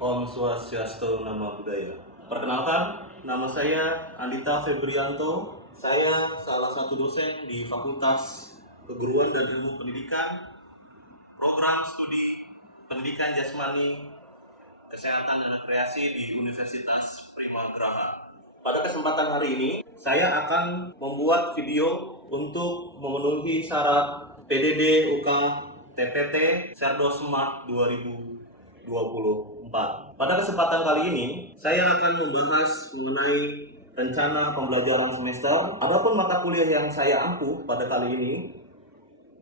Om Swastiastu, Nama Budaya. Perkenalkan, nama saya Andita Febrianto. Saya salah satu dosen di Fakultas Keguruan dan Ilmu Pendidikan, Program Studi Pendidikan Jasmani, Kesehatan dan Rekreasi di Universitas Primagraha. Pada kesempatan hari ini, saya akan membuat video untuk memenuhi syarat PDD UK TPT Serdo Smart 2024. Pada kesempatan kali ini, saya akan membahas mengenai rencana pembelajaran semester. Adapun mata kuliah yang saya ampuh pada kali ini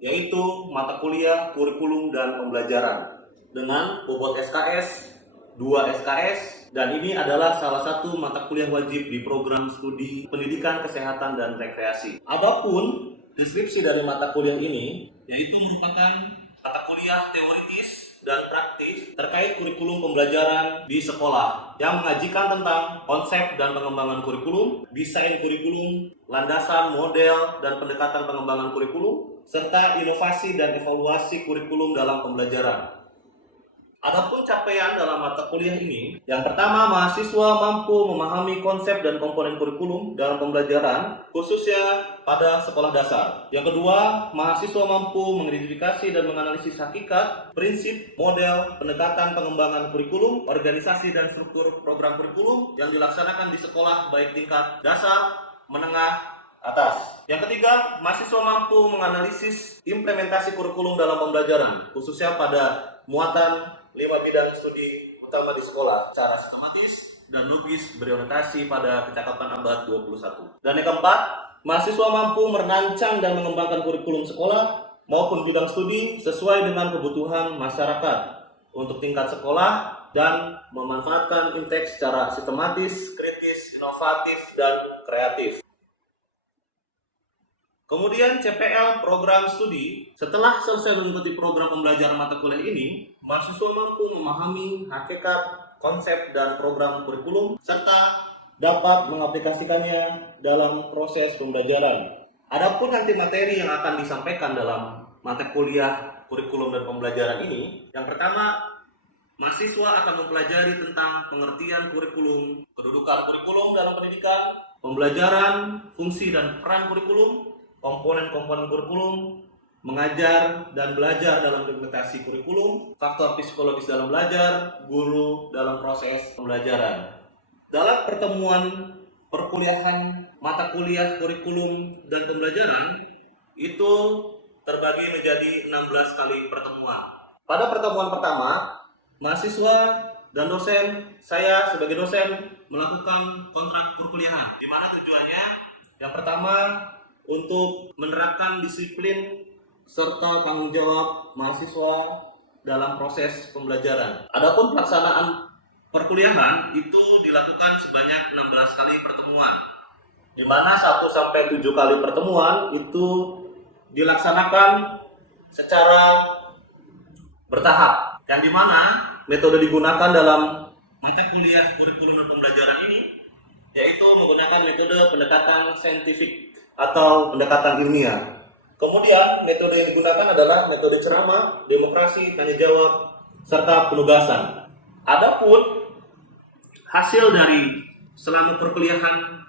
yaitu mata kuliah kurikulum dan pembelajaran dengan bobot SKS 2 SKS, dan ini adalah salah satu mata kuliah wajib di program studi pendidikan kesehatan dan rekreasi. Adapun deskripsi dari mata kuliah ini yaitu merupakan mata kuliah teoritis dan praktis terkait kurikulum pembelajaran di sekolah yang mengajikan tentang konsep dan pengembangan kurikulum, desain kurikulum, landasan, model, dan pendekatan pengembangan kurikulum, serta inovasi dan evaluasi kurikulum dalam pembelajaran. Adapun capaian dalam mata kuliah ini, yang pertama, mahasiswa mampu memahami konsep dan komponen kurikulum dalam pembelajaran, khususnya pada sekolah dasar. Yang kedua, mahasiswa mampu mengidentifikasi dan menganalisis hakikat, prinsip, model, pendekatan pengembangan kurikulum, organisasi dan struktur program kurikulum yang dilaksanakan di sekolah baik tingkat dasar, menengah, atas. Yang ketiga, mahasiswa mampu menganalisis implementasi kurikulum dalam pembelajaran, khususnya pada muatan 5 bidang studi utama di sekolah secara sistematis dan logis berorientasi pada kecakapan abad 21. Dan yang keempat, mahasiswa mampu merancang dan mengembangkan kurikulum sekolah maupun bidang studi sesuai dengan kebutuhan masyarakat untuk tingkat sekolah dan memanfaatkan inteks secara sistematis, kritis, inovatif, dan kreatif. Kemudian CPL program studi, setelah selesai mengikuti program pembelajaran mata kuliah ini, mahasiswa mampu memahami hakikat, konsep, dan program kurikulum, serta dapat mengaplikasikannya dalam proses pembelajaran. Adapun nanti materi yang akan disampaikan dalam mata kuliah kurikulum dan pembelajaran ini, yang pertama, mahasiswa akan mempelajari tentang pengertian kurikulum, kedudukan kurikulum dalam pendidikan, pembelajaran, fungsi dan peran kurikulum, komponen-komponen kurikulum, mengajar dan belajar dalam implementasi kurikulum, faktor psikologis dalam belajar, guru dalam proses pembelajaran. Dalam pertemuan perkuliahan mata kuliah kurikulum dan pembelajaran itu terbagi menjadi 16 kali pertemuan. Pada pertemuan pertama, mahasiswa dan dosen, saya sebagai dosen melakukan kontrak perkuliahan, di mana tujuannya yang pertama untuk menerapkan disiplin serta tanggung jawab mahasiswa dalam proses pembelajaran. Adapun pelaksanaan perkuliahan itu dilakukan sebanyak 16 kali pertemuan, di mana 1 sampai 7 kali pertemuan itu dilaksanakan secara bertahap, yang dimana metode digunakan dalam mata kuliah kurikulum dan pembelajaran ini yaitu menggunakan metode pendekatan saintifik atau pendekatan ilmiah. Kemudian metode yang digunakan adalah metode ceramah, demokrasi, tanya jawab, serta penugasan. Adapun hasil dari selama perkuliahan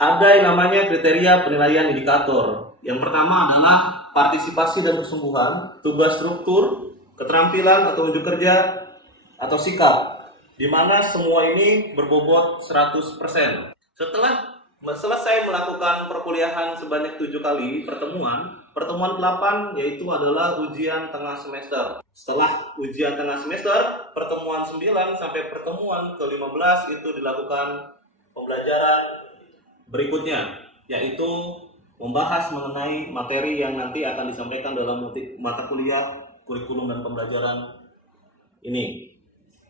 ada yang namanya kriteria penilaian indikator. Yang pertama adalah partisipasi dan kesungguhan, tugas struktur, keterampilan atau unjuk kerja atau sikap, di mana semua ini berbobot 100%. Setelah selesai melakukan perkuliahan sebanyak 7 kali pertemuan ke-8 yaitu adalah ujian tengah semester. Setelah ujian tengah semester, pertemuan 9 sampai pertemuan ke-15 itu dilakukan pembelajaran berikutnya, yaitu membahas mengenai materi yang nanti akan disampaikan dalam mata kuliah kurikulum dan pembelajaran ini.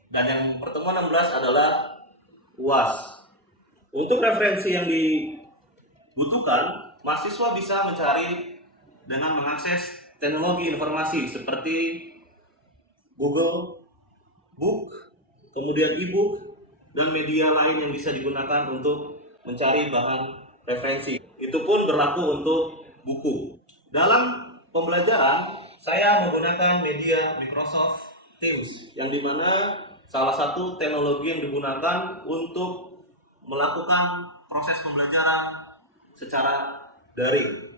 Dan yang pertemuan 16 adalah UAS. Untuk referensi yang dibutuhkan, mahasiswa bisa mencari dengan mengakses teknologi informasi seperti Google Book, kemudian e-book, dan media lain yang bisa digunakan untuk mencari bahan referensi. Itu pun berlaku untuk buku. Dalam pembelajaran, saya menggunakan media Microsoft Teams, yang dimana salah satu teknologi yang digunakan untuk melakukan proses pembelajaran secara daring.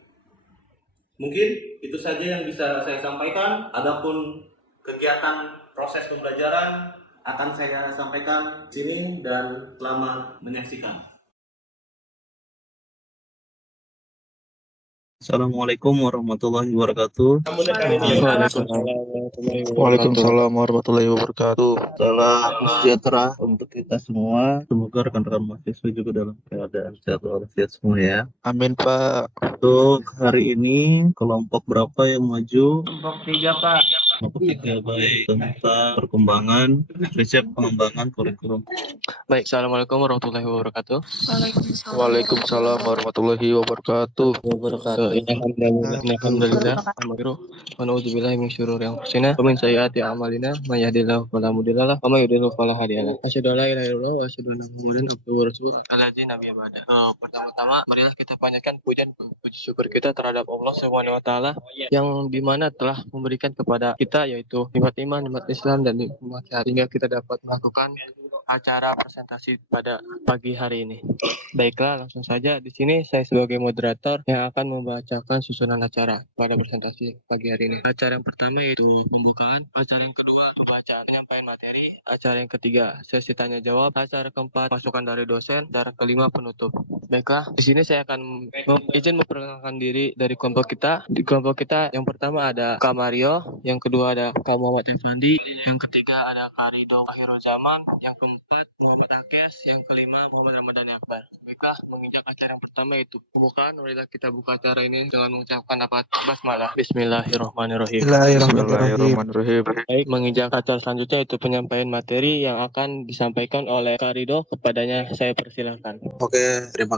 Mungkin itu saja yang bisa saya sampaikan. Adapun kegiatan proses pembelajaran akan saya sampaikan di sini dan selamat menyaksikan. Assalamualaikum warahmatullahi wabarakatuh. Waalaikumsalam warahmatullahi wabarakatuh. Salam sejahtera untuk kita semua. Semoga rekan-rekan mahasiswa juga dalam keadaan sehat walafiat semua ya. Amin Pak. Untuk hari ini kelompok berapa yang maju? Kelompok 3, Pak. Kelompok 3 baik tentang perkembangan riset pengembangan kurikulum. Baik, Assalamualaikum warahmatullahi wabarakatuh. Waalaikumsalam warahmatullahi wabarakatuh. Alhamdulillah. Wa na'udzubillahi min syururi anfusina wa min sayyiati a'malina may yahdihillahu fala mudhillalah wa may yudhlil fala hadiyalah. Asyhadu an la ilaha illallah wa asyhadu anna Muhammadan abduhu wa rasuluh. Alladzi nabiyya ba'da. Pertama-tama marilah kita panjatkan puji syukur kita terhadap Allah Subhanahu wa taala yang dimana telah memberikan kepada kita yaitu nikmat iman, nikmat Islam dan nikmat syahada sehingga kita dapat melakukan acara presentasi pada pagi hari ini. Baiklah, langsung saja di sini saya sebagai moderator yang akan membacakan susunan acara pada presentasi pagi hari ini. Acara yang pertama yaitu pembukaan, acara yang kedua pembacaan penyampaian materi, acara yang ketiga sesi tanya jawab, acara keempat masukan dari dosen, dan kelima penutup. Baiklah, di sini saya akan izin memperkenalkan diri dari kelompok kita. Di kelompok kita yang pertama ada Kak Mario, yang kedua ada Kak Muhammad Effendi, yang ketiga ada Kak Rido Akhirul Zaman, yang keempat Muhammad Akes, yang kelima Muhammad Ramadhani Akbar. Baiklah, menginjak acara yang pertama itu pembukaan. Marilah kita buka acara ini dengan mengucapkan basmalah. Bismillahirrahmanirrahim. Bismillahirrahmanirrahim. Baik, menginjak acara selanjutnya itu penyampaian materi yang akan disampaikan oleh Kak Rido. Kepadanya saya persilahkan. Oke, terima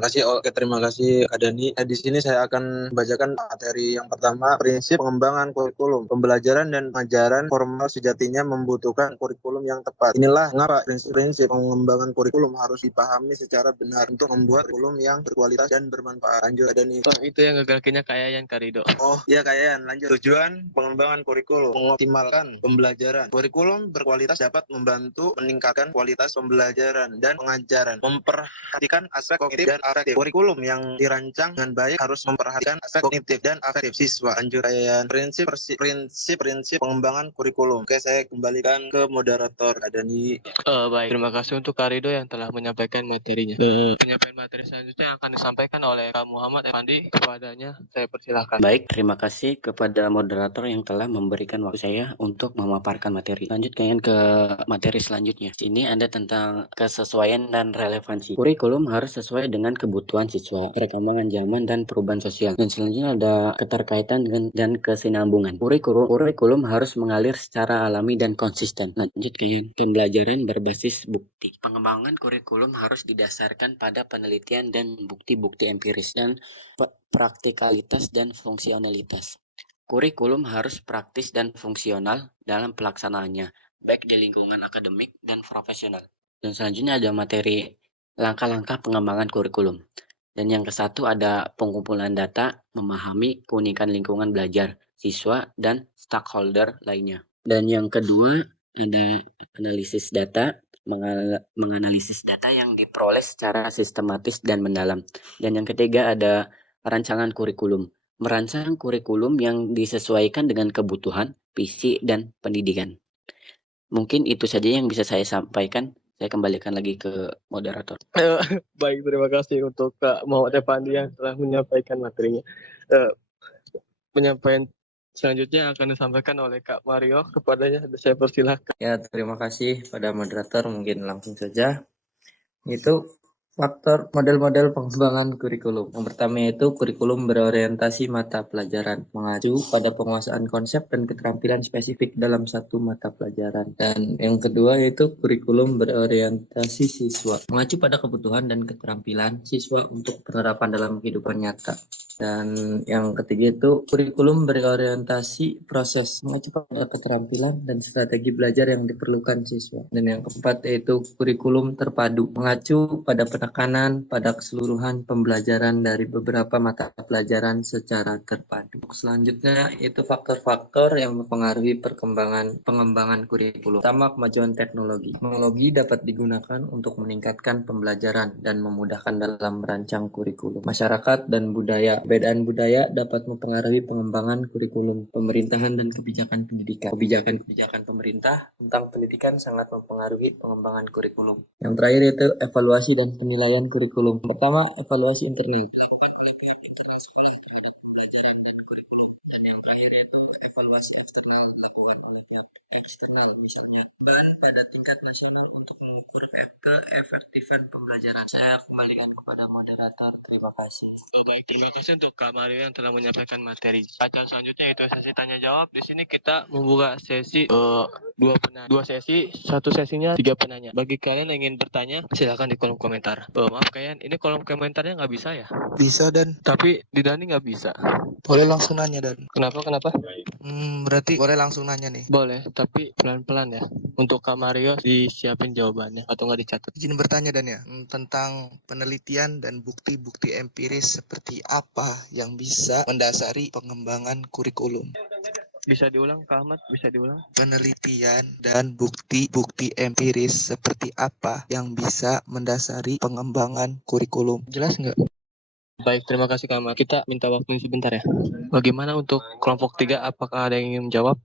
kasih Kak Dani. Di sini saya akan membacakan materi yang pertama, prinsip pengembangan kurikulum. Pembelajaran dan pengajaran formal sejatinya membutuhkan kurikulum yang tepat. Inilah mengapa prinsip pengembangan kurikulum harus dipahami secara benar untuk membuat kurikulum yang berkualitas dan bermanfaat. Lanjut Kak Dani. Oh, itu yang gagalnya Kak Yayan, Kak Rido. Oh, iya Kak Yayan, lanjut. Tujuan pengembangan kurikulum, mengoptimalkan pembelajaran. Kurikulum berkualitas dapat membantu meningkatkan kualitas pembelajaran dan pengajaran, memperhatikan aspek kognitif dan afektif. Kurikulum yang dirancang dengan baik harus memperhatikan aspek kognitif dan afektif siswa. Lanjut Kak Yayan. Prinsip pengembangan kurikulum. Oke, saya kembalikan ke moderator Kak Dani. Baik, terima kasih untuk Kak Rido yang telah menyampaikan materinya. Penyampaian materi selanjutnya akan disampaikan oleh Kak Muhammad Effendi. Kepadanya saya persilahkan. Baik, terima kasih kepada moderator yang telah memberikan waktu saya untuk memaparkan materi. Lanjut ke materi selanjutnya. Sini ada tentang kesesuaian dan relevansi. Kurikulum harus sesuai dengan kebutuhan siswa, perkembangan zaman dan perubahan sosial. Dan selanjutnya ada keterkaitan dan kesinambungan. Kurikulum harus mengalir secara alami dan konsisten. Lanjut ke yang pembelajaran berbasis bukti. Pengembangan kurikulum harus didasarkan pada penelitian dan bukti-bukti empiris dan praktikalitas dan fungsionalitas. Kurikulum harus praktis dan fungsional dalam pelaksanaannya, baik di lingkungan akademik dan profesional. Dan selanjutnya ada materi langkah-langkah pengembangan kurikulum. Dan yang ke-1 ada pengumpulan data, memahami keunikan lingkungan belajar, siswa, dan stakeholder lainnya. Dan yang kedua ada analisis data, menganalisis data yang diperoleh secara sistematis dan mendalam. Dan yang ketiga ada rancangan kurikulum, merancang kurikulum yang disesuaikan dengan kebutuhan, visi, dan pendidikan. Mungkin itu saja yang bisa saya sampaikan. Saya kembalikan lagi ke moderator. Baik, terima kasih untuk Kak Muhammad Effendi yang telah menyampaikan materinya. Penyampaian selanjutnya akan disampaikan oleh Kak Mario. Kepadanya saya persilahkan. Ya, terima kasih pada moderator. Mungkin langsung saja. Itu faktor model-model pengembangan kurikulum. Yang pertama yaitu kurikulum berorientasi mata pelajaran, mengacu pada penguasaan konsep dan keterampilan spesifik dalam satu mata pelajaran. Dan yang kedua yaitu kurikulum berorientasi siswa, mengacu pada kebutuhan dan keterampilan siswa untuk penerapan dalam kehidupan nyata. Dan yang ketiga itu kurikulum berorientasi proses mengacu pada keterampilan dan strategi belajar yang diperlukan siswa. Dan yang keempat yaitu kurikulum terpadu mengacu pada penekanan pada keseluruhan pembelajaran dari beberapa mata pelajaran secara terpadu. Selanjutnya itu faktor-faktor yang mempengaruhi pengembangan kurikulum. Pertama, kemajuan teknologi. Teknologi dapat digunakan untuk meningkatkan pembelajaran dan memudahkan dalam merancang kurikulum. Masyarakat dan budaya. Perbedaan budaya dapat mempengaruhi pengembangan kurikulum. Pemerintahan dan kebijakan pendidikan. Kebijakan pemerintah tentang pendidikan sangat mempengaruhi pengembangan kurikulum. Yang terakhir itu evaluasi dan penilaian kurikulum. Pertama, evaluasi internal. Evaluasi eksternal melakukan penelitian eksternal misalnya pada tingkat nasional untuk mengukur keefektifan pembelajaran. Saya kembalikan kepada moderator. Terima kasih. Baik, terima kasih untuk Kak Mario yang telah menyampaikan materi. Acara selanjutnya yaitu sesi tanya jawab. Di sini kita membuka sesi dua sesi, satu sesinya 3 penanya. Bagi kalian yang ingin bertanya, silakan di kolom komentar. Maaf kalian, ini kolom komentarnya nggak bisa ya? Bisa dan Tapi di Dani nggak bisa. boleh langsung nanya dan. Kenapa? Berarti boleh langsung nanya nih. Boleh, tapi pelan-pelan ya. Untuk Kak Mario disiapin jawabannya atau nggak dicatat. Izin bertanya dan ya tentang penelitian dan bukti-bukti empiris seperti apa yang bisa mendasari pengembangan kurikulum. Bisa diulang, Kak Ahmad? Bisa diulang? Penelitian dan bukti-bukti empiris seperti apa yang bisa mendasari pengembangan kurikulum. Jelas nggak? Baik, terima kasih Kak Ahmad. Kita minta waktu sebentar ya. Bagaimana untuk kelompok 3? Apakah ada yang ingin menjawab?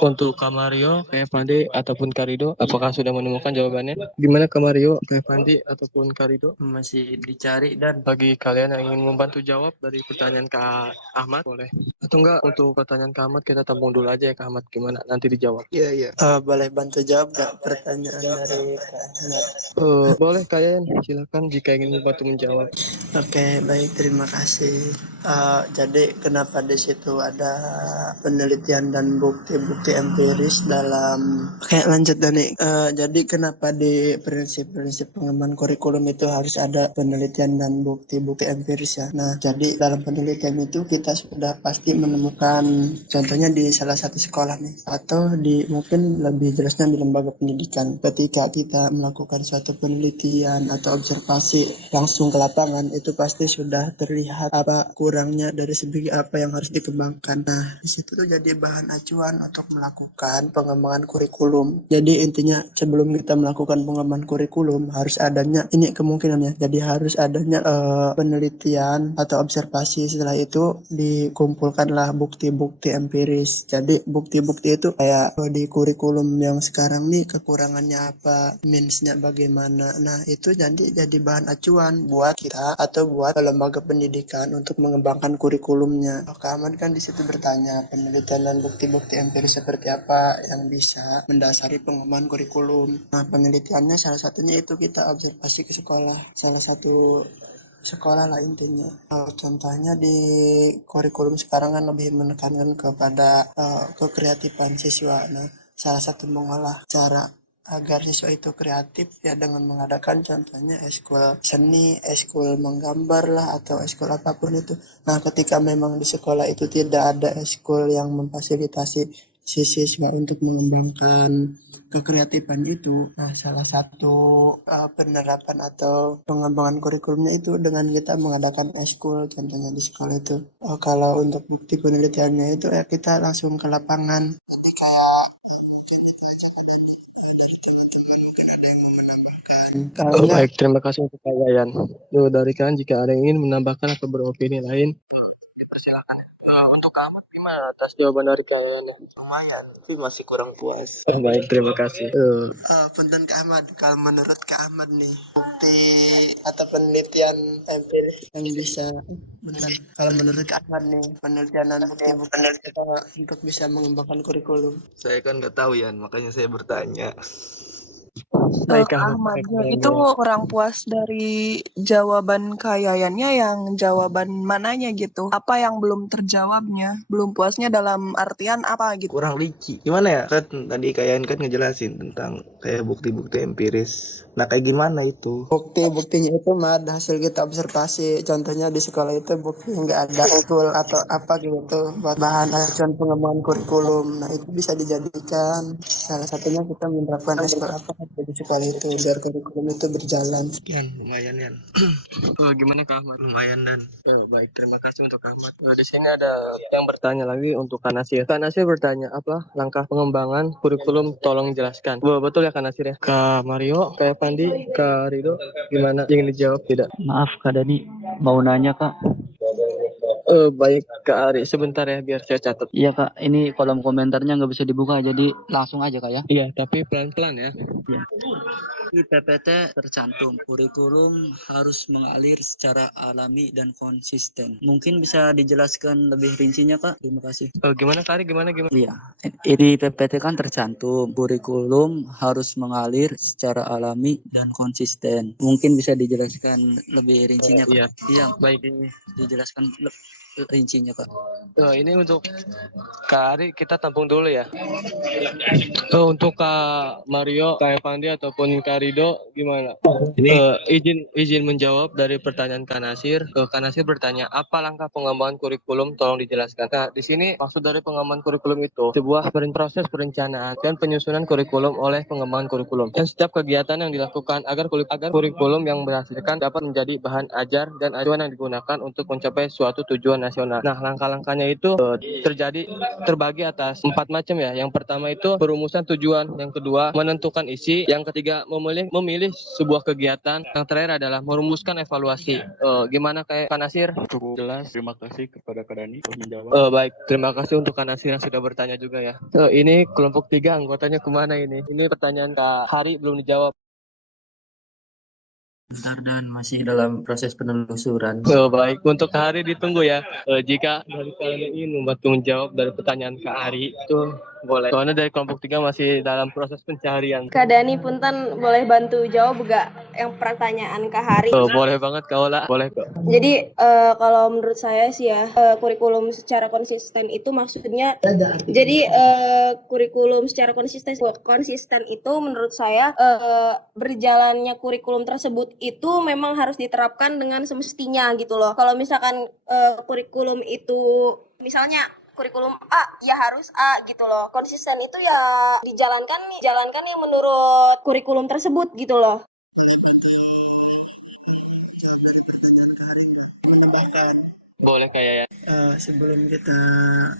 Untuk Kak Mario, Kak Fandi, ataupun Kak Rido, apakah sudah menemukan jawabannya? Gimana Kak Mario, Kak Fandi, ataupun Kak Rido? Masih dicari dan Bagi kalian yang ingin membantu jawab dari pertanyaan Kak Ahmad, boleh. Atau enggak, untuk pertanyaan Kak Ahmad, kita tampung dulu aja ya Kak Ahmad. Gimana? Nanti dijawab. Iya. boleh bantu jawab gak pertanyaan dari Kak Ahmad? Boleh kalian, silakan jika ingin membantu menjawab. Oke, baik, terima kasih. Jadi kenapa di situ ada penelitian dan bukti-bukti empiris dalam... Oke, lanjut Dani. Jadi kenapa di prinsip-prinsip pengembangan kurikulum itu harus ada penelitian dan bukti-bukti empiris ya. Nah, jadi dalam penelitian itu kita sudah pasti menemukan, contohnya di salah satu sekolah nih, atau di mungkin lebih jelasnya di lembaga pendidikan. Ketika kita melakukan suatu penelitian atau observasi langsung ke lapangan, itu pasti sudah terlihat apa kurangnya dari segi apa yang harus dikembangkan. Nah, di situ tuh jadi bahan acuan untuk melakukan pengembangan kurikulum. Jadi intinya sebelum kita melakukan pengembangan kurikulum harus adanya ini kemungkinannya. Jadi harus adanya penelitian atau observasi. Setelah itu dikumpulkanlah bukti-bukti empiris. Jadi bukti-bukti itu kayak di kurikulum yang sekarang nih kekurangannya apa, minusnya bagaimana. Nah, itu jadi bahan acuan buat kita atau buat lembaga pendidikan untuk mengembangkan kurikulumnya. Kak Ahmad kan di situ bertanya penelitian dan bukti-bukti empiris seperti apa yang bisa mendasari pengembangan kurikulum. Nah, penelitiannya salah satunya itu kita observasi ke sekolah. Salah satu sekolah lah intinya. Contohnya di kurikulum sekarang kan lebih menekankan kepada kekreatifan siswa. Nah, salah satu mengolah cara agar siswa itu kreatif ya dengan mengadakan contohnya eskul seni, eskul menggambar lah atau eskul apapun itu. Nah, ketika memang di sekolah itu tidak ada eskul yang memfasilitasi si siswa untuk mengembangkan kekreatifan itu, nah salah satu penerapan atau pengembangan kurikulumnya itu dengan kita mengadakan eskul contohnya di sekolah itu. Kalau untuk bukti penelitiannya itu ya kita langsung ke lapangan. Baik, terima kasih untuk Kak Yayan. Dari kalian jika ada yang ingin menambahkan atau beropini lain, silakan. Untuk Kak Ahmad gimana atas jawaban dari Kak Yayan? Lumayan, tapi masih kurang puas. Baik, terima kasih. Punten Kak Ahmad, kalau menurut Kak Ahmad nih, bukti atau penelitian empiris yang bisa, kalau menurut Kak Ahmad nih, penelitian dan bukti-bukti kita untuk bisa mengembangkan kurikulum. Saya kan nggak tahu ya, makanya saya bertanya. Baik, Kak Ahmad. Ahmadnya itu kurang puas dari jawaban Kak Yayannya, yang jawaban mananya gitu? Apa yang belum terjawabnya? Belum puasnya dalam artian apa gitu? Kurang rinci. Gimana ya? Kan tadi kalian kan ngejelasin tentang kayak bukti-bukti empiris. Nah, kayak gimana itu? Bukti-buktinya itu mah ada hasil kita observasi. Contohnya di sekolah itu bukti nggak ada tool atau apa gitu buat bahan acuan pengembangan kurikulum. Nah itu bisa dijadikan salah satunya kita menerapkan eskul apa di sekolah itu biar kurikulum itu berjalan. Sekian, lumayan ya. Gimana Kak Ahmad? Lumayan dan. Baik, terima kasih untuk Kak Ahmad. Di sini ada yang bertanya lagi untuk Kak Nasir. Kak Nasir bertanya, apa langkah pengembangan kurikulum, tolong jelaskan. Betul ya Kak Nasir ya? Kak Mario, Kak Pandi, Kak Rido, gimana? Ingin dijawab tidak? Maaf Kak Dani, mau nanya Kak. Baik Kak Ari, sebentar ya biar saya catat. Iya Kak, ini kolom komentarnya nggak bisa dibuka, jadi langsung aja Kak ya. Iya, tapi pelan-pelan ya. Di PPT tercantum, kurikulum harus mengalir secara alami dan konsisten. Mungkin bisa dijelaskan lebih rincinya Kak? Terima kasih. Gimana Kak Ari, gimana? Iya, di PPT kan tercantum, kurikulum harus mengalir secara alami dan konsisten. Mungkin bisa dijelaskan lebih rincinya Kak? Iya. Iya, Baik. dijelaskan rincinya Kak. Ini untuk Kak Ari kita tampung dulu ya. Untuk Kak Mario, Kak Pandi ataupun Kak Rido gimana? Izin menjawab dari pertanyaan Kak Nasir. Kak Nasir bertanya, apa langkah pengembangan kurikulum? Tolong dijelaskan. Nah, di sini maksud dari pengembangan kurikulum itu sebuah proses perencanaan dan penyusunan kurikulum oleh pengembangan kurikulum. Dan setiap kegiatan yang dilakukan agar kurikulum yang berhasilkan dapat menjadi bahan ajar dan acuan yang digunakan untuk mencapai suatu tujuan nasional. Nah, langkah-langkahnya itu terbagi atas 4 macam ya. Yang pertama itu perumusan tujuan, yang kedua menentukan isi, yang ketiga memilih sebuah kegiatan, yang terakhir adalah merumuskan evaluasi. Gimana kayak Kak Nasir? Cukup jelas. Terima kasih kepada Kak Dani untuk menjawab. Baik, terima kasih untuk Kak Nasir yang sudah bertanya juga ya. Ini kelompok 3 anggotanya kemana ini? Ini pertanyaan Kak Hari belum dijawab. Dan masih dalam proses penelusuran. Baik, untuk Kak Hari ditunggu ya. Jika dari kalian ingin membantu menjawab dari pertanyaan Kak Hari itu boleh. Soalnya dari kelompok 3 masih dalam proses pencarian. Kak Dani Punten boleh bantu jawab gak yang pertanyaan Kak Hari? Boleh banget Kak Ola, boleh kok. Jadi kalau menurut saya sih ya, kurikulum secara konsisten itu maksudnya, jadi kurikulum secara konsisten itu menurut saya berjalannya kurikulum tersebut itu memang harus diterapkan dengan semestinya gitu loh. Kalau misalkan kurikulum itu misalnya kurikulum A ya harus A gitu loh. Konsisten itu ya dijalankan yang menurut kurikulum tersebut gitu loh. Boleh kayak ya. Sebelum kita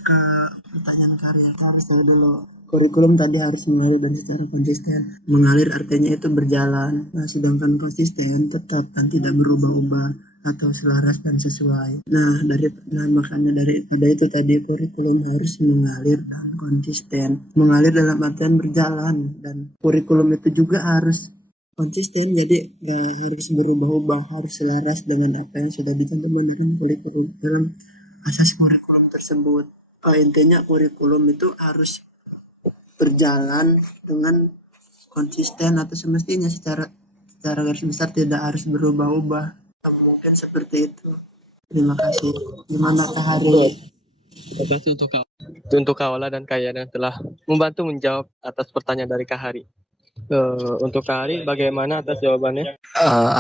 ke pertanyaan kalian, kita harus tahu dulu kurikulum tadi harus mengalir dan secara konsisten. Mengalir artinya itu berjalan. Nah, sedangkan konsisten tetap dan tidak berubah-ubah atau selaras dan sesuai. Nah, makanya dari itu tadi kurikulum harus mengalir dan konsisten. Mengalir dalam artian berjalan, dan kurikulum itu juga harus konsisten, jadi harus berubah-ubah, harus selaras dengan apa yang sudah dicantumkan dalam kurikulum, dalam asas kurikulum tersebut. Intinya kurikulum itu harus berjalan dengan konsisten atau semestinya secara garis besar, tidak harus berubah-ubah. Mungkin seperti itu. Terima kasih. Gimana Kak Hari? Terima kasih untuk Kak Ola dan Kak Yana telah membantu menjawab atas pertanyaan dari Kak Hari. Untuk Kak Hari, bagaimana atas jawabannya?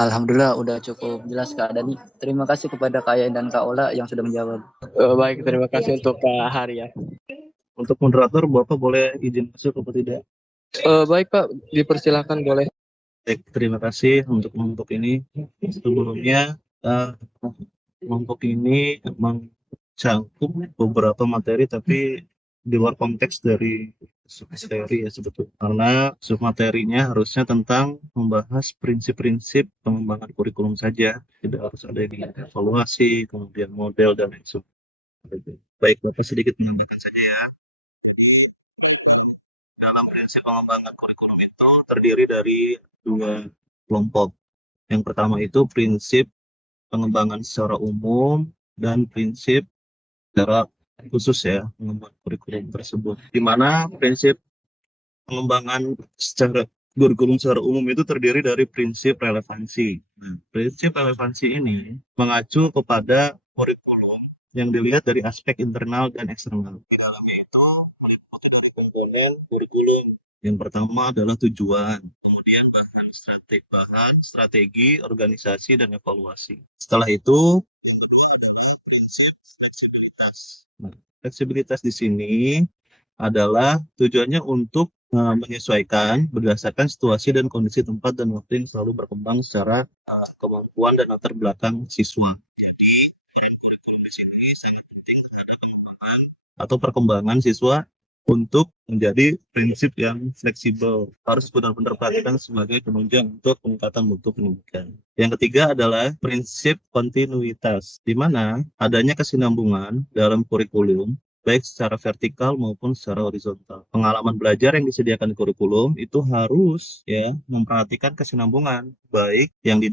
Alhamdulillah udah cukup jelas Kak Dani. Terima kasih kepada Kak Yayan dan Kak Ola yang sudah menjawab. Baik, terima kasih untuk Kak Hari ya. Untuk moderator, Bapak boleh izin masuk atau tidak? Baik Pak, dipersilakan boleh. Baik, terima kasih untuk kelompok ini. Sebelumnya, kelompok ini mencangkup beberapa materi, tapi di luar konteks dari submateri ya sebetulnya. Karena submaterinya harusnya tentang membahas prinsip-prinsip pengembangan kurikulum saja. Tidak harus ada yang evaluasi, kemudian model, dan lain sebagainya. Baik, Bapak sedikit menambahkan saja ya. Dalam prinsip pengembangan kurikulum itu terdiri dari 2 kelompok. Yang pertama itu prinsip pengembangan secara umum dan prinsip secara khusus ya pengembangan kurikulum tersebut. Di mana prinsip pengembangan secara Kurikulum secara umum itu terdiri dari prinsip relevansi. Nah, prinsip relevansi ini mengacu kepada kurikulum yang dilihat dari aspek internal dan eksternal. Di dalamnya itu meliputi dari komponen kurikulum. Yang pertama adalah tujuan, kemudian bahan strategi, organisasi, dan evaluasi. Setelah itu, fleksibilitas. Nah, fleksibilitas di sini adalah tujuannya untuk menyesuaikan berdasarkan situasi dan kondisi tempat dan waktu yang selalu berkembang secara kemampuan dan latar belakang siswa. Jadi, peran kurikulum di sini sangat penting terhadap pengembangan atau perkembangan siswa untuk menjadi prinsip yang fleksibel. Harus benar-benar perhatikan sebagai penunjang untuk peningkatan mutu pendidikan. Yang ketiga adalah prinsip kontinuitas, di mana adanya kesinambungan dalam kurikulum baik secara vertikal maupun secara horizontal. Pengalaman belajar yang disediakan di kurikulum itu harus memperhatikan kesinambungan baik yang di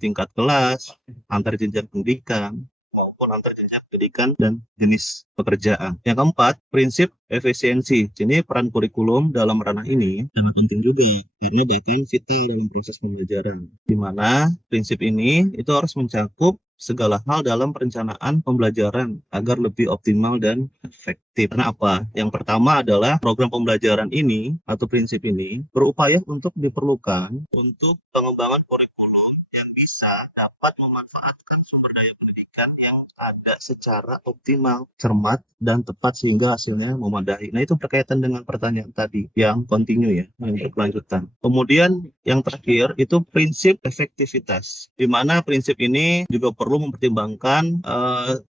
tingkat kelas, antar jenjang pendidikan maupun antar jenjang pendidikan dan jenis pekerjaan. Yang keempat, prinsip efisiensi. Ini peran kurikulum dalam ranah ini sangat penting juga karena bahkan vital dalam proses pembelajaran. Di mana prinsip ini itu harus mencakup segala hal dalam perencanaan pembelajaran agar lebih optimal dan efektif. Karena apa? Yang pertama adalah program pembelajaran ini atau prinsip ini berupaya untuk diperlukan untuk pengembangan kurikulum yang bisa dapat memanfaatkan sumber daya pendidikan yang ada secara optimal, cermat, dan tepat sehingga hasilnya memadai. Nah, itu berkaitan dengan pertanyaan tadi yang kontinu yang berkelanjutan. Kemudian yang terakhir itu prinsip efektivitas, di mana prinsip ini juga perlu mempertimbangkan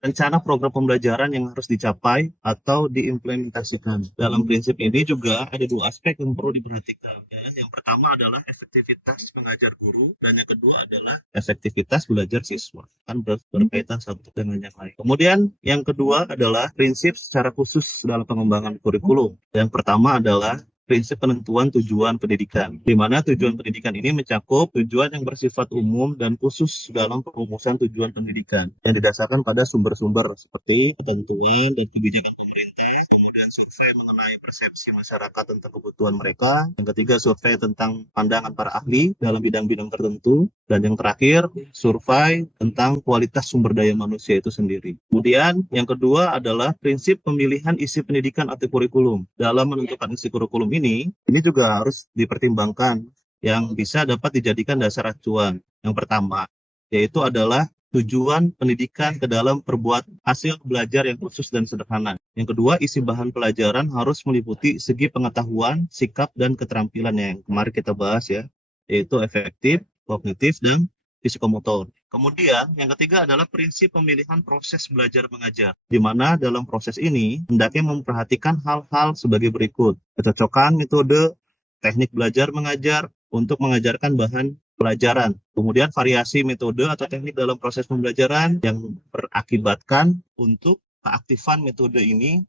rencana program pembelajaran yang harus dicapai atau diimplementasikan. Dalam prinsip ini juga ada dua aspek yang perlu diperhatikan. Yang pertama adalah efektivitas mengajar guru, dan yang kedua adalah efektivitas belajar siswa. Kan berkaitan satu dengan yang lain. Kemudian yang kedua adalah prinsip secara khusus dalam pengembangan kurikulum. Yang pertama adalah prinsip penentuan tujuan pendidikan, di mana tujuan pendidikan ini mencakup tujuan yang bersifat umum dan khusus dalam perumusan tujuan pendidikan yang didasarkan pada sumber-sumber seperti ketentuan dan kebijakan pemerintah, kemudian survei mengenai persepsi masyarakat tentang kebutuhan mereka, yang ketiga survei tentang pandangan para ahli dalam bidang-bidang tertentu, dan yang terakhir survei tentang kualitas sumber daya manusia itu sendiri. Kemudian yang kedua adalah prinsip pemilihan isi pendidikan atau kurikulum. Dalam menentukan isi kurikulum ini juga harus dipertimbangkan yang bisa dapat dijadikan dasar acuan. Yang pertama yaitu adalah tujuan pendidikan ke dalam perbuat hasil belajar yang khusus dan sederhana. Yang kedua, isi bahan pelajaran harus meliputi segi pengetahuan, sikap, dan keterampilan yang kemarin kita bahas yaitu efektif, kognitif, dan psikomotor. Kemudian yang ketiga adalah prinsip pemilihan proses belajar mengajar, di mana dalam proses ini hendaknya memperhatikan hal-hal sebagai berikut: kecocokan metode, teknik belajar mengajar untuk mengajarkan bahan pelajaran, kemudian variasi metode atau teknik dalam proses pembelajaran yang berakibatkan untuk keaktifan metode ini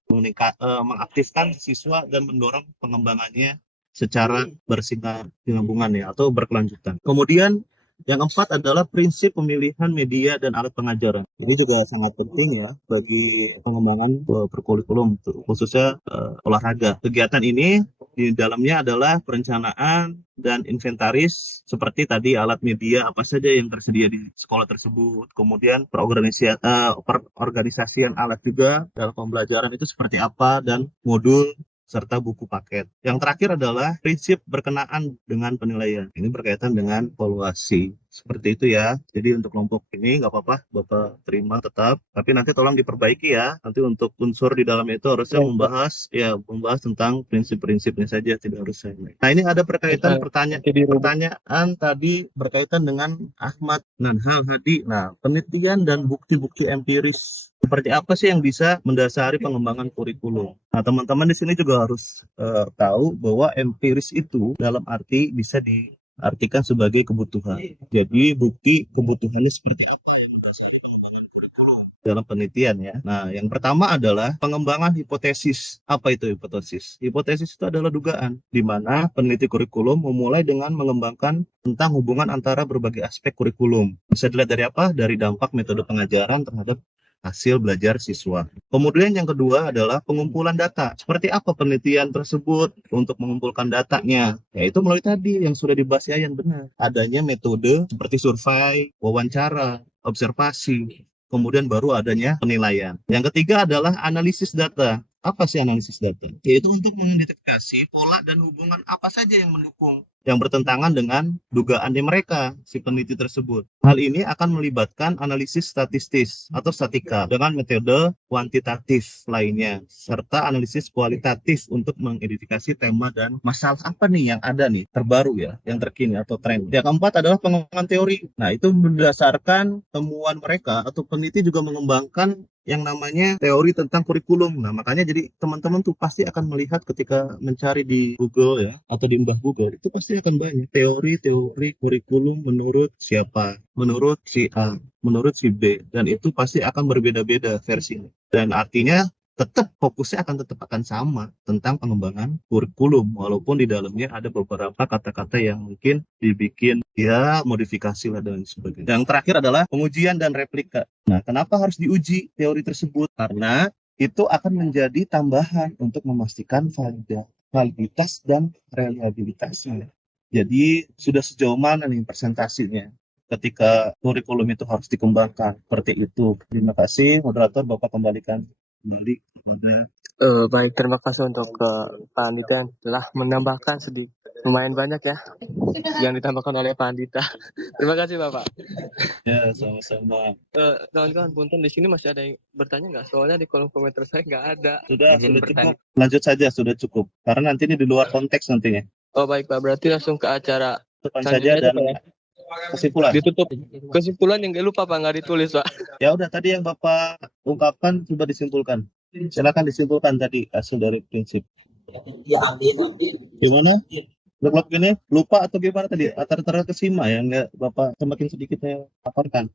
mengaktifkan siswa dan mendorong pengembangannya secara bersinambungan atau berkelanjutan. Kemudian yang keempat adalah prinsip pemilihan media dan alat pengajaran. Ini juga sangat penting bagi pengembangan kurikulum, khususnya olahraga. Kegiatan ini di dalamnya adalah perencanaan dan inventaris seperti tadi alat media apa saja yang tersedia di sekolah tersebut. Kemudian perorganisasian alat juga dalam pembelajaran itu seperti apa, dan modul serta buku paket. Yang terakhir adalah prinsip berkenaan dengan penilaian. Ini berkaitan dengan evaluasi. Seperti itu Jadi untuk kelompok ini nggak apa-apa Bapak terima tetap, tapi nanti tolong diperbaiki Nanti untuk unsur di dalam itu harusnya membahas tentang prinsip-prinsipnya saja, tidak harus saya. Nah, ini ada berkaitan pertanyaan tadi berkaitan dengan Ahmad Nanhal Hadi. Nah, penelitian dan bukti-bukti empiris seperti apa sih yang bisa mendasari pengembangan kurikulum? Nah, teman-teman di sini juga harus tahu bahwa empiris itu dalam arti bisa diartikan sebagai kebutuhan. Jadi bukti kebutuhannya seperti apa yang mendasari pengembangan kurikulum dalam penelitian Nah, yang pertama adalah pengembangan hipotesis. Apa itu hipotesis? Hipotesis itu adalah dugaan, di mana peneliti kurikulum memulai dengan mengembangkan tentang hubungan antara berbagai aspek kurikulum. Bisa dilihat dari apa? Dari dampak metode pengajaran terhadap hasil belajar siswa. Kemudian yang kedua adalah pengumpulan data. Seperti apa penelitian tersebut untuk mengumpulkan datanya? Yaitu melalui tadi yang sudah dibahas Yayan, benar. Adanya metode seperti survei, wawancara, observasi, kemudian baru adanya penilaian. Yang ketiga adalah analisis data. Apa sih analisis data? Yaitu untuk mengidentifikasi pola dan hubungan apa saja yang mendukung, yang bertentangan dengan dugaannya mereka, si peneliti tersebut. Hal ini akan melibatkan analisis statistis atau statika dengan metode kuantitatif lainnya, serta analisis kualitatif untuk mengidentifikasi tema dan masalah apa nih yang ada nih, terbaru ya, yang terkini atau tren. Yang keempat adalah pengembangan teori. Nah, itu berdasarkan temuan mereka atau peneliti juga mengembangkan yang namanya teori tentang kurikulum. Nah, makanya jadi teman-teman tuh pasti akan melihat ketika mencari di Google ya, atau di mbah Google, itu pasti akan banyak teori-teori kurikulum menurut siapa, menurut si A, menurut si B, dan itu pasti akan berbeda-beda versinya. Dan artinya tetap fokusnya akan sama tentang pengembangan kurikulum, walaupun di dalamnya ada beberapa kata-kata yang mungkin dibikin ya modifikasi lah dan sebagainya. Yang terakhir adalah pengujian dan replika. Nah, kenapa harus diuji teori tersebut? Karena itu akan menjadi tambahan untuk memastikan validitas dan reliabilitasnya. Jadi sudah sejauh mana nih presentasinya ketika kurikulum itu harus dikembangkan seperti itu. Terima kasih moderator, Bapak kembalikan kembali kepada Baik, terima kasih untuk Pak Andita yang telah menambahkan sedikit lumayan banyak ya yang ditambahkan oleh Pak Andita. Terima kasih Bapak. ya sama-sama. Kawan-kawan, punten di sini masih ada yang bertanya nggak? Soalnya di kolom komentar saya nggak ada. Sudah Izin cukup. Lanjut saja, sudah cukup. Karena nanti ini di luar konteks nantinya. Oh baik Pak, berarti langsung ke acara Tutupan saja dan Pak, ya? kesimpulan. Ditutup. Kesimpulan yang nggak lupa Pak, nggak ditulis Pak. Ya udah, tadi yang Bapak ungkapkan coba disimpulkan. Silakan disimpulkan tadi hasil dari prinsip. Gimana? Blok gini lupa atau gimana tadi? Antara kesima ya, nggak Bapak semakin sedikit saya paparkan.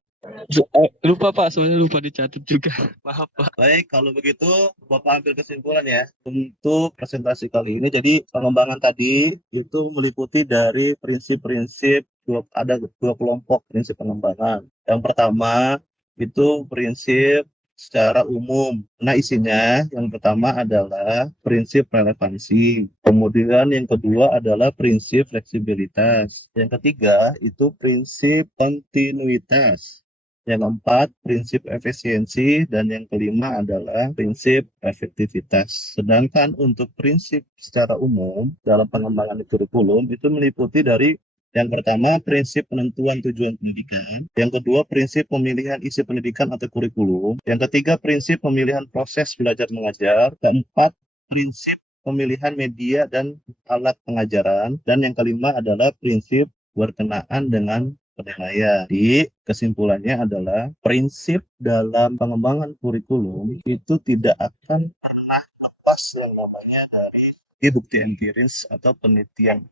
Lupa Pak, soalnya lupa dicatat juga. Maaf Pak. Baik, kalau begitu Bapak ambil kesimpulan ya untuk presentasi kali ini. Jadi pengembangan tadi itu meliputi dari prinsip-prinsip, ada dua kelompok prinsip pengembangan. Yang pertama itu prinsip secara umum. Nah, isinya yang pertama adalah prinsip relevansi. Kemudian yang kedua adalah prinsip fleksibilitas. Yang ketiga itu prinsip kontinuitas. Yang keempat, prinsip efisiensi, dan yang kelima adalah prinsip efektivitas. Sedangkan untuk prinsip secara umum dalam pengembangan kurikulum itu meliputi dari yang pertama, prinsip penentuan tujuan pendidikan. Yang kedua, prinsip pemilihan isi pendidikan atau kurikulum. Yang ketiga, prinsip pemilihan proses belajar mengajar. Keempat, prinsip pemilihan media dan alat pengajaran. Dan yang kelima adalah prinsip berkenaan dengan penilaian. Jadi kesimpulannya adalah prinsip dalam pengembangan kurikulum itu tidak akan pernah lepas yang namanya dari bukti empiris atau penelitian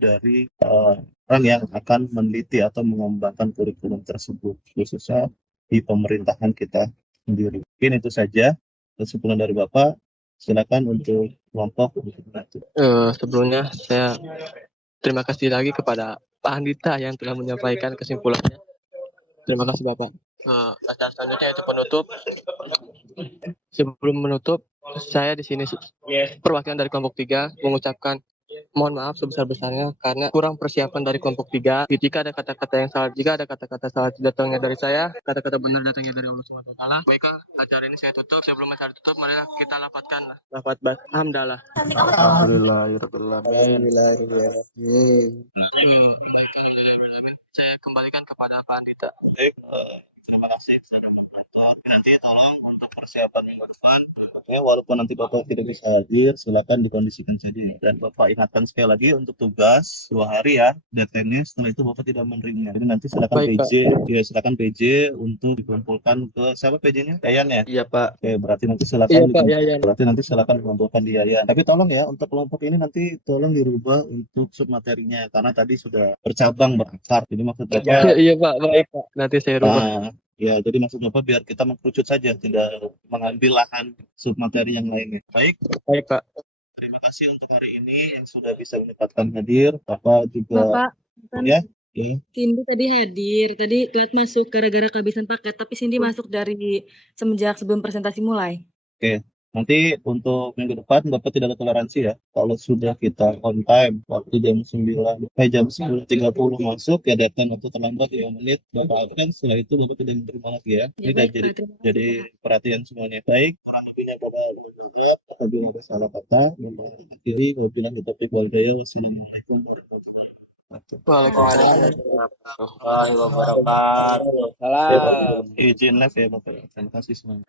dari orang yang akan meneliti atau mengembangkan kurikulum tersebut, khususnya di pemerintahan kita sendiri. Mungkin itu saja kesimpulan dari Bapak. Silakan untuk kelompok. Sebelumnya saya terima kasih lagi kepada Pak Andita yang telah menyampaikan kesimpulannya. Terima kasih Bapak. Acara selanjutnya itu penutup. Sebelum menutup, saya di sini perwakilan dari kelompok 3 mengucapkan mohon maaf sebesar-besarnya karena kurang persiapan dari kelompok 3. Jika ada kata-kata yang salah, jika ada kata-kata salah datangnya dari saya, kata-kata benar datangnya dari Allah Subhanahu wa taala. Baiklah, acara ini saya tutup. Sebelum acara tutup, mari kita lafadzkan lafaz hamdalah. Alhamdulillahirobbilalamin. Saya kembalikan kepada Pak Andita. Baik, terima kasih sudah menonton. Nanti tolong untuk persiapan minggu depan. Ya, walaupun nanti Bapak tidak bisa hadir, silakan dikondisikan saja. Dan Bapak ingatkan sekali lagi untuk tugas 2 hari ya, deadline-nya. Setelah itu Bapak tidak menerimanya. Jadi nanti silakan Baik, PJ, ya silakan PJ untuk dikumpulkan ke siapa PJ-nya? Yayan ya? Iya Pak. Oke, berarti nanti silakan Iya Pak, Yayan. berarti nanti silakan dikumpulkan di Yayan. Tapi tolong ya untuk kelompok ini nanti tolong dirubah untuk submaterinya karena tadi sudah bercabang berakar. Jadi maksud Bapak Iya Pak, baik Pak. Nanti saya rubah. ya, jadi maksud Bapak biar kita mengkerucut saja, tidak mengambil lahan submateri yang lainnya. Baik, Baik Pak. terima kasih untuk hari ini yang sudah bisa menyempatkan hadir. Bapak juga Bapak, ya. Oke. Cindy tadi hadir, tadi Klat masuk gara-gara kehabisan paket, tapi Cindy masuk dari semenjak sebelum presentasi mulai. Oke, nanti untuk minggu depan Bapak tidak ada toleransi ya. Kalau sudah kita on time, waktu jam 10:30 masuk, ya datang atau terlambat 5 menit, Bapak absen, setelah itu Bapak tidak menerima lagi ya. Ini Ya udah baik, jadi, terima kasih jadi Pak. perhatian semuanya. Baik, kurang lebihnya Bapak mohon maaf apabila ada salah kata. Bapak akhiri, wabillahi taufiq wal hidayah. Wassalamualaikum warahmatullahi wabarakatuh. Waalaikumsalam warahmatullahi wabarakatuh. Ya, Bapak, izin live ya Bapak. Terima kasih semuanya.